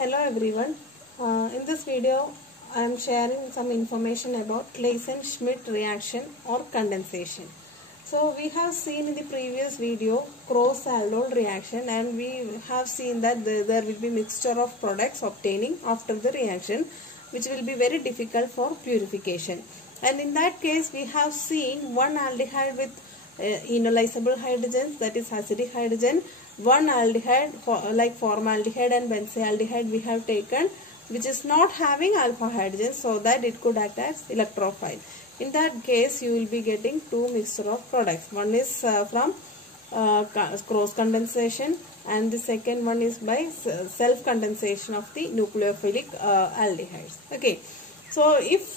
Hello everyone. In this video, I am sharing some information about Claisen-Schmidt reaction or condensation. So we have seen in the previous video Cross-Aldol reaction, and we have seen that there will be mixture of products obtaining after the reaction, which will be very difficult for purification. And in that case, we have seen one aldehyde with enolizable hydrogens, that is acidic hydrogen, one aldehyde like formaldehyde and benzaldehyde we have taken, which is not having alpha hydrogen, so that it could act as electrophile. In that case, you will be getting two mixture of products. One is from cross condensation, and the second one is by self condensation of the nucleophilic aldehydes. Okay, so if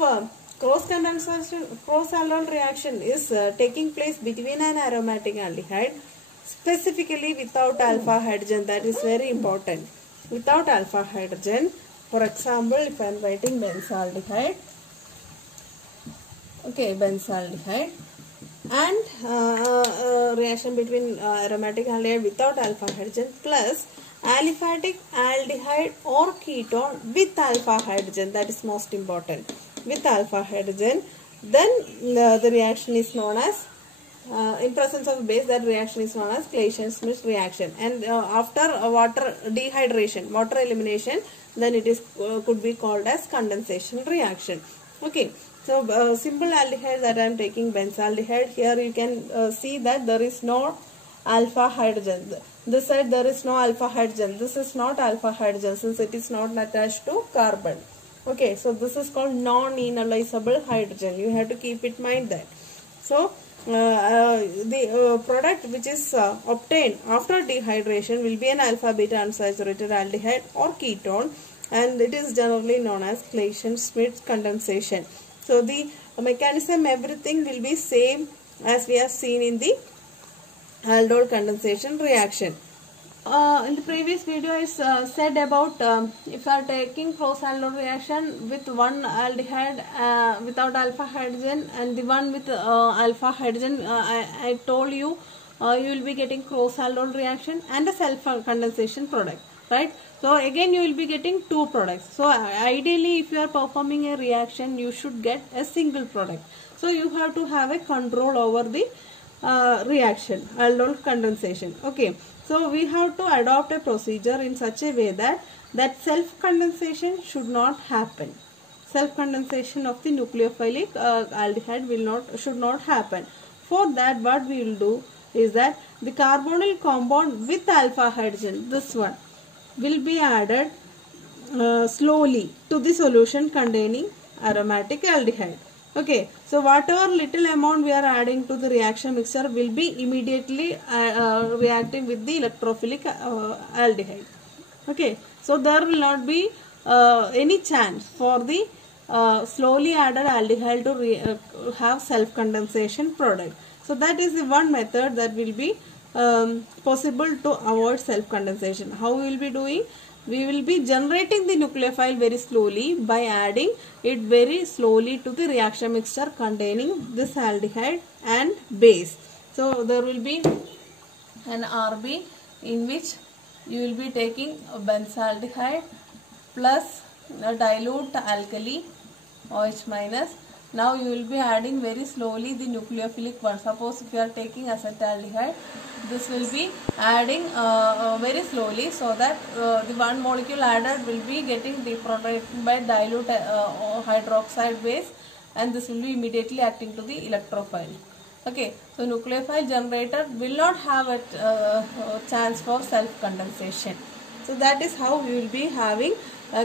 cross-aldol reaction is taking place between an aromatic aldehyde, specifically without alpha hydrogen, that is very important. Without alpha hydrogen, for example, if I am writing benzaldehyde, okay, benzaldehyde, and reaction between aromatic aldehyde without alpha hydrogen plus aliphatic aldehyde or ketone with alpha hydrogen, that is most important, with alpha hydrogen, then the reaction is known as in presence of base, that reaction is known as Claisen-Schmidt reaction. And after water dehydration, water elimination, then it is could be called as condensation reaction. Okay, so simple aldehyde that I am taking, benzaldehyde, here you can see that there is no alpha hydrogen. This side there is no alpha hydrogen. This is not alpha hydrogen since it is not attached to carbon. Okay, so this is called non-enolizable hydrogen. You have to keep in mind that. So the product which is obtained after dehydration will be an alpha beta unsaturated aldehyde or ketone, and it is generally known as Claisen-Schmidt condensation. So the mechanism, everything will be same as we have seen in the aldol condensation reaction. In the previous video I said about if you are taking cross-aldol reaction with one aldehyde without alpha hydrogen and the one with alpha hydrogen, I told you you will be getting cross-aldol reaction and a self-condensation product, right? So again you will be getting two products. So ideally if you are performing a reaction, you should get a single product. So you have to have a control over the reaction, aldol condensation. Okay, so we have to adopt a procedure in such a way that self-condensation should not happen. Self-condensation of the nucleophilic aldehyde should not happen. For that, what we will do is that the carbonyl compound with alpha hydrogen, this one, will be added slowly to the solution containing aromatic aldehyde. Okay, so whatever little amount we are adding to the reaction mixture will be immediately reacting with the electrophilic aldehyde. Okay, so there will not be any chance for the slowly added aldehyde to have self-condensation product. So that is the one method that will be possible to avoid self-condensation. How we will be doing? We will be generating the nucleophile very slowly by adding it very slowly to the reaction mixture containing this aldehyde and base. So there will be an RB in which you will be taking a benzaldehyde plus a dilute alkali OH minus. Now you will be adding very slowly the nucleophilic one. Suppose if you are taking acetaldehyde, this will be adding very slowly, so that the one molecule added will be getting deproded by dilute hydroxide base, and this will be immediately acting to the electrophile. Okay, so nucleophile generator will not have a chance for self-condensation. So that is how we will be having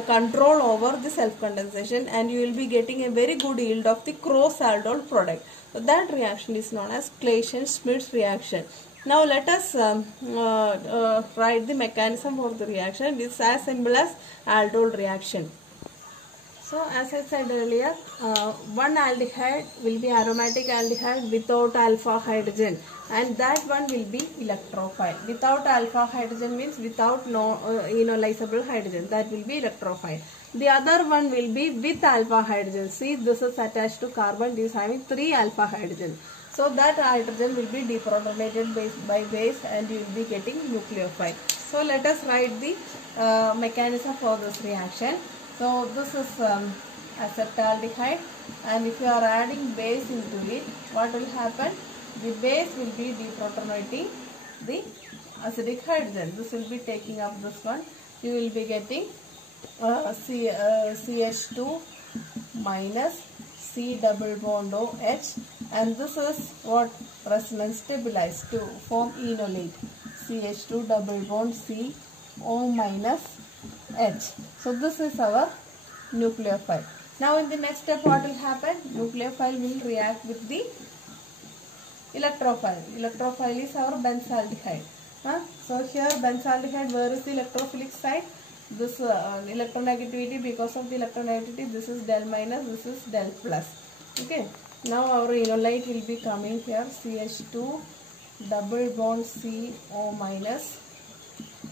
control over the self-condensation, and you will be getting a very good yield of the cross-aldol product. So that reaction is known as Claisen-Schmidt reaction. Now let us write the mechanism for the reaction. It is as simple as aldol reaction. So as I said earlier, one aldehyde will be aromatic aldehyde without alpha hydrogen, and that one will be electrophile. Without alpha hydrogen means without enolizable hydrogen, that will be electrophile. The other one will be with alpha hydrogen. See, this is attached to carbon, this is having 3 alpha hydrogen. So that hydrogen will be deprotonated by base, and you will be getting nucleophile. So let us write the mechanism for this reaction. So this is acetaldehyde, and if you are adding base into it, what will happen? The base will be deprotonating the acidic hydrogen. This will be taking up this one. You will be getting CH2 minus C double bond OH, and this is what resonance stabilized to form enolate. CH2 double bond C O minus H. So this is our nucleophile. Now in the next step what will happen? Nucleophile will react with the electrophile. Electrophile is our benzaldehyde. So here benzaldehyde, where is the electrophilic side? This electronegativity, because of the electronegativity, this is del minus, this is del plus. Okay. Now our enolate will be coming here, CH2 double bond CO minus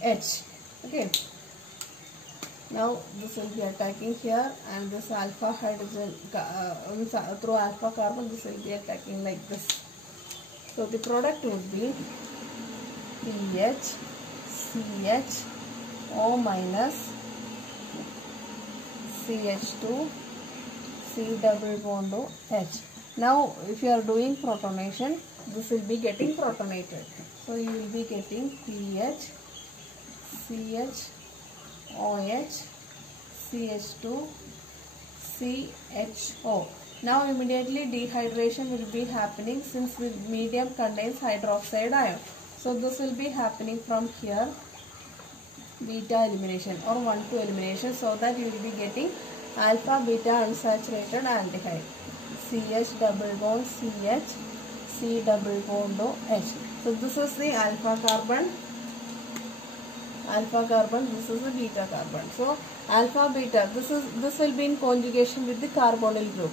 H. Okay. Now this will be attacking here, and this alpha hydrogen through alpha carbon, this will be attacking like this. So the product would be PH CH O minus CH2 C double bond H. Now if you are doing protonation, this will be getting protonated. So you will be getting PH CH OH CH2 CHO. Now immediately dehydration will be happening, since the medium contains hydroxide ion. So this will be happening from here, beta elimination or 1,2 elimination, so that you will be getting alpha beta unsaturated aldehyde, CH double bond CH C double bond OH. So this is the alpha carbon, this is the beta carbon. So alpha beta, this will be in conjugation with the carbonyl group.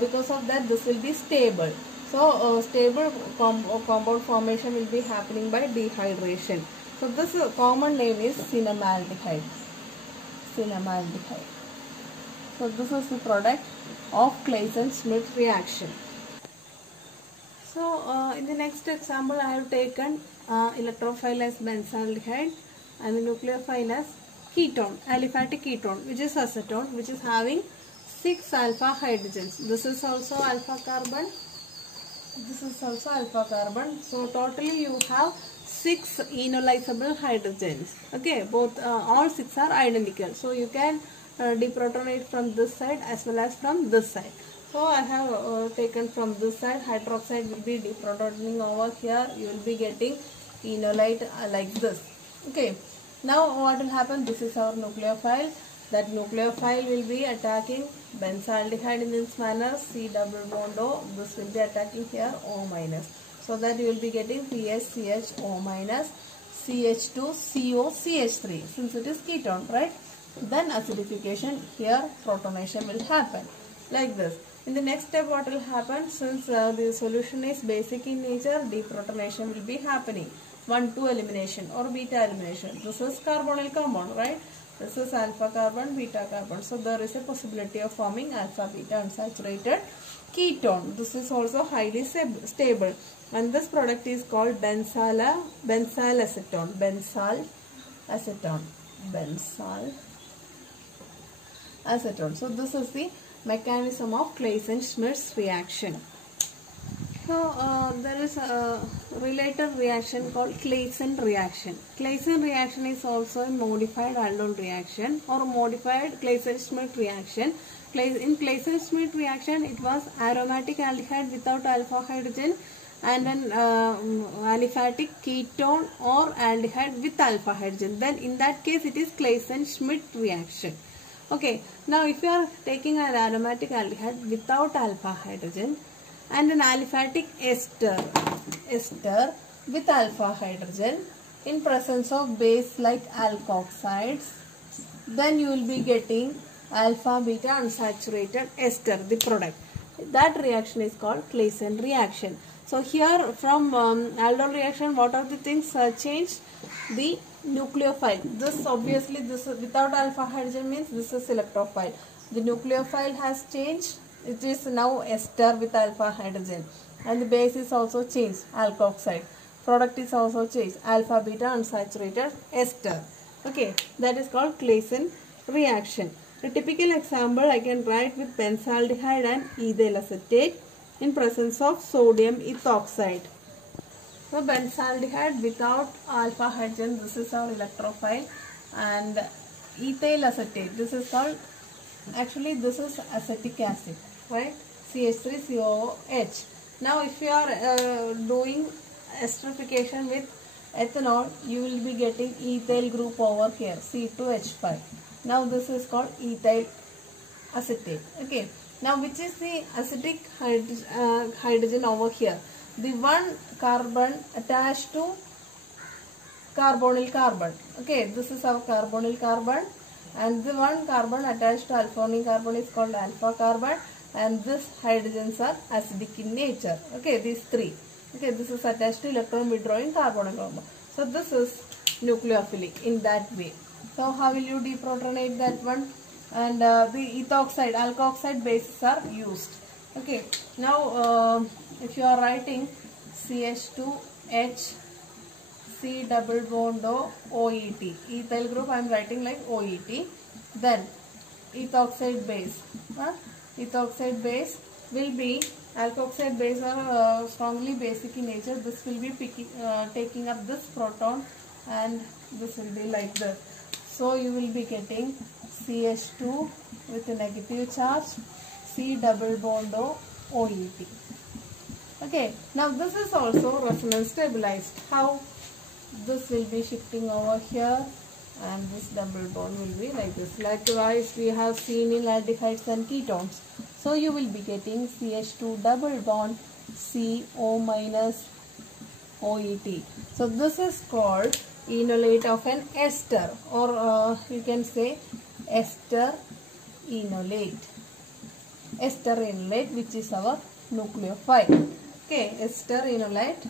Because of that, this will be stable. So stable compound formation will be happening by dehydration. So this common name is cinnamaldehyde. So this is the product of Claisen-Schmidt reaction. So in the next example, I have taken electrophile as benzaldehyde and the nucleophile as ketone, aliphatic ketone, which is acetone, which is having 6 alpha hydrogens. This is also alpha carbon. So totally you have 6 enolizable hydrogens. Okay, both all 6 are identical. So you can deprotonate from this side as well as from this side. So I have taken from this side, hydroxide will be deprotonating over here. You will be getting enolate like this. Okay. Now what will happen? This is our nucleophile. That nucleophile will be attacking benzaldehyde in this manner, C double bond O. This will be attacking here O minus. So that you will be getting PHCH O minus CH2 CO CH3, since it is ketone, right? Then acidification, here protonation will happen like this. In the next step what will happen, since the solution is basic in nature, deprotonation will be happening. 1,2 elimination or beta elimination. This is carbonyl compound, right? This is alpha carbon, beta carbon. So there is a possibility of forming alpha beta unsaturated ketone. This is also highly stable. And this product is called benzal acetone. So this is the mechanism of Claisen-Schmidt's reaction. So there is a related reaction called Claisen reaction. Claisen reaction is also a modified aldol reaction or modified Claisen-Schmidt reaction. In Claisen-Schmidt reaction, it was aromatic aldehyde without alpha hydrogen and an aliphatic ketone or aldehyde with alpha hydrogen. Then in that case, it is Claisen-Schmidt reaction. Okay. Now if you are taking an aromatic aldehyde without alpha hydrogen and an aliphatic ester with alpha hydrogen in presence of base like alkoxides, then you will be getting alpha beta unsaturated ester, the product. That reaction is called Claisen reaction. So here from aldol reaction, what are the things changed? The nucleophile. This obviously, this without alpha hydrogen means this is electrophile. The nucleophile has changed. It is now ester with alpha hydrogen, and the base is also changed, alkoxide. Product is also changed, alpha beta unsaturated ester. Okay, that is called Claisen reaction. A typical example I can write with benzaldehyde and ethyl acetate in presence of sodium ethoxide. So benzaldehyde without alpha hydrogen, this is our electrophile, and ethyl acetate, this is called, actually this is acetic acid, right? CH3COOH. Now if you are doing esterification with ethanol, you will be getting ethyl group over here, C2H5. Now this is called ethyl acetate. Okay. Now which is the acidic hydrogen over here? The one carbon attached to carbonyl carbon. Okay, this is our carbonyl carbon, and the one carbon attached to alphonyl carbon is called alpha carbon, and these hydrogens are acidic in nature. Okay, these three. Okay, this is attached to electron withdrawing carbonyl carbon. So this is nucleophilic in that way. So how will you deprotonate that one? And the ethoxide, alkoxide bases are used. Okay, now if you are writing CH2H C double bond O OET, ethyl group I am writing like OET. Then ethoxide base, ethoxide base will be, alkoxide base are strongly basic in nature. This will be taking up this proton, and this will be like this. So you will be getting CH2 with a negative charge, C double bond O OET. Okay, now this is also resonance stabilized. How? This will be shifting over here, and this double bond will be like this. Likewise, we have seen in aldehydes and ketones. So you will be getting CH2 double bond CO minus OET. So this is called enolate of an ester, or you can say ester enolate. Ester enolate, which is our nucleophile. Okay, ester enolate,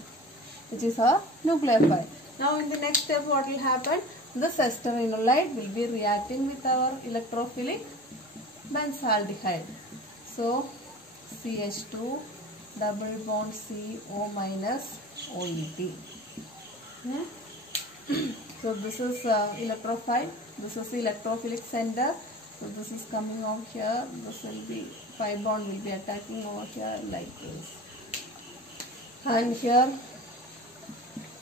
which is our nucleophile. Now in the next step, what will happen? This ester enolate will be reacting with our electrophilic benzaldehyde. So CH2 double bond CO minus OET. So this is electrophile, this is electrophilic center. So this is coming out here, this will be, 5 bond will be attacking over here like this. And here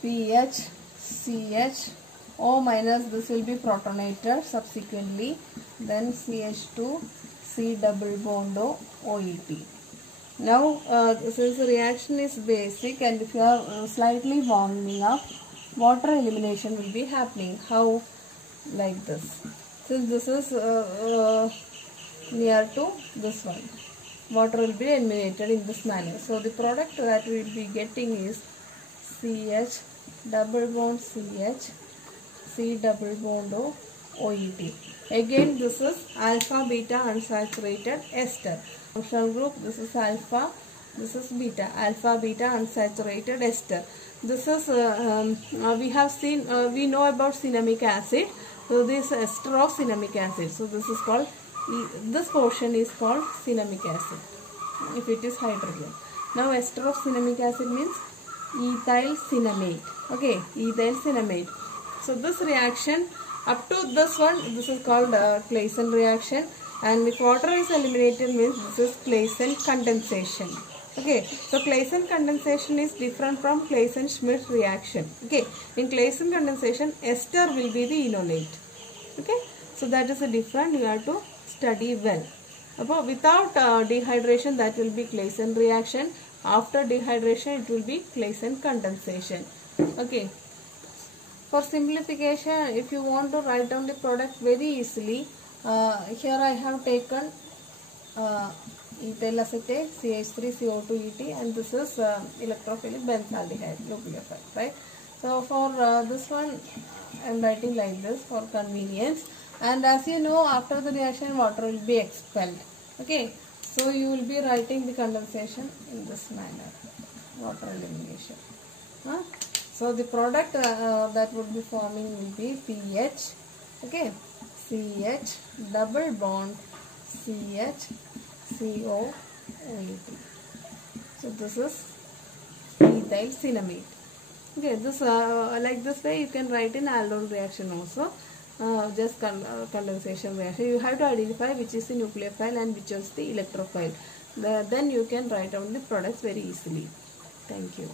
PH, CH, O minus, this will be protonated subsequently. Then CH2, C double bond O, OET. Now since the reaction is basic, and if you are slightly warming up, water elimination will be happening. How? Like this. Since this is near to this one, water will be eliminated in this manner. So the product that we will be getting is CH double bond CH, C double bond O, OET. Again, this is alpha beta unsaturated ester. Functional group, this is alpha, this is beta, alpha beta unsaturated ester. This is we have seen, we know about cinnamic acid. So this ester of cinnamic acid. So this is called, this portion is called cinnamic acid if it is hydrogen. Now ester of cinnamic acid means ethyl cinnamate. Okay, ethyl cinnamate. So this reaction up to this one, this is called Claisen reaction, and if water is eliminated means this is Claisen condensation. Okay, so Claisen condensation is different from Claisen-Schmidt reaction. Okay, in Claisen condensation, ester will be the enolate. Okay, so that is a different, you have to study well. Without dehydration, that will be Claisen reaction. After dehydration, it will be Claisen condensation. Okay. For simplification, if you want to write down the product very easily, here I have taken ethyl acetate, CH3CO2ET, and this is electrophilic benzaldehyde, nucleophile, right? So for this one, I am writing like this for convenience. And as you know, after the reaction, water will be expelled. Okay, so you will be writing the condensation in this manner, water elimination. So the product that would be forming will be PH, okay, CH double bond CH CO OET. So this is ethyl cinnamate. Okay, this like this way you can write in aldol reaction also. condensation reaction. You have to identify which is the nucleophile and which is the electrophile. Then you can write down the products very easily. Thank you.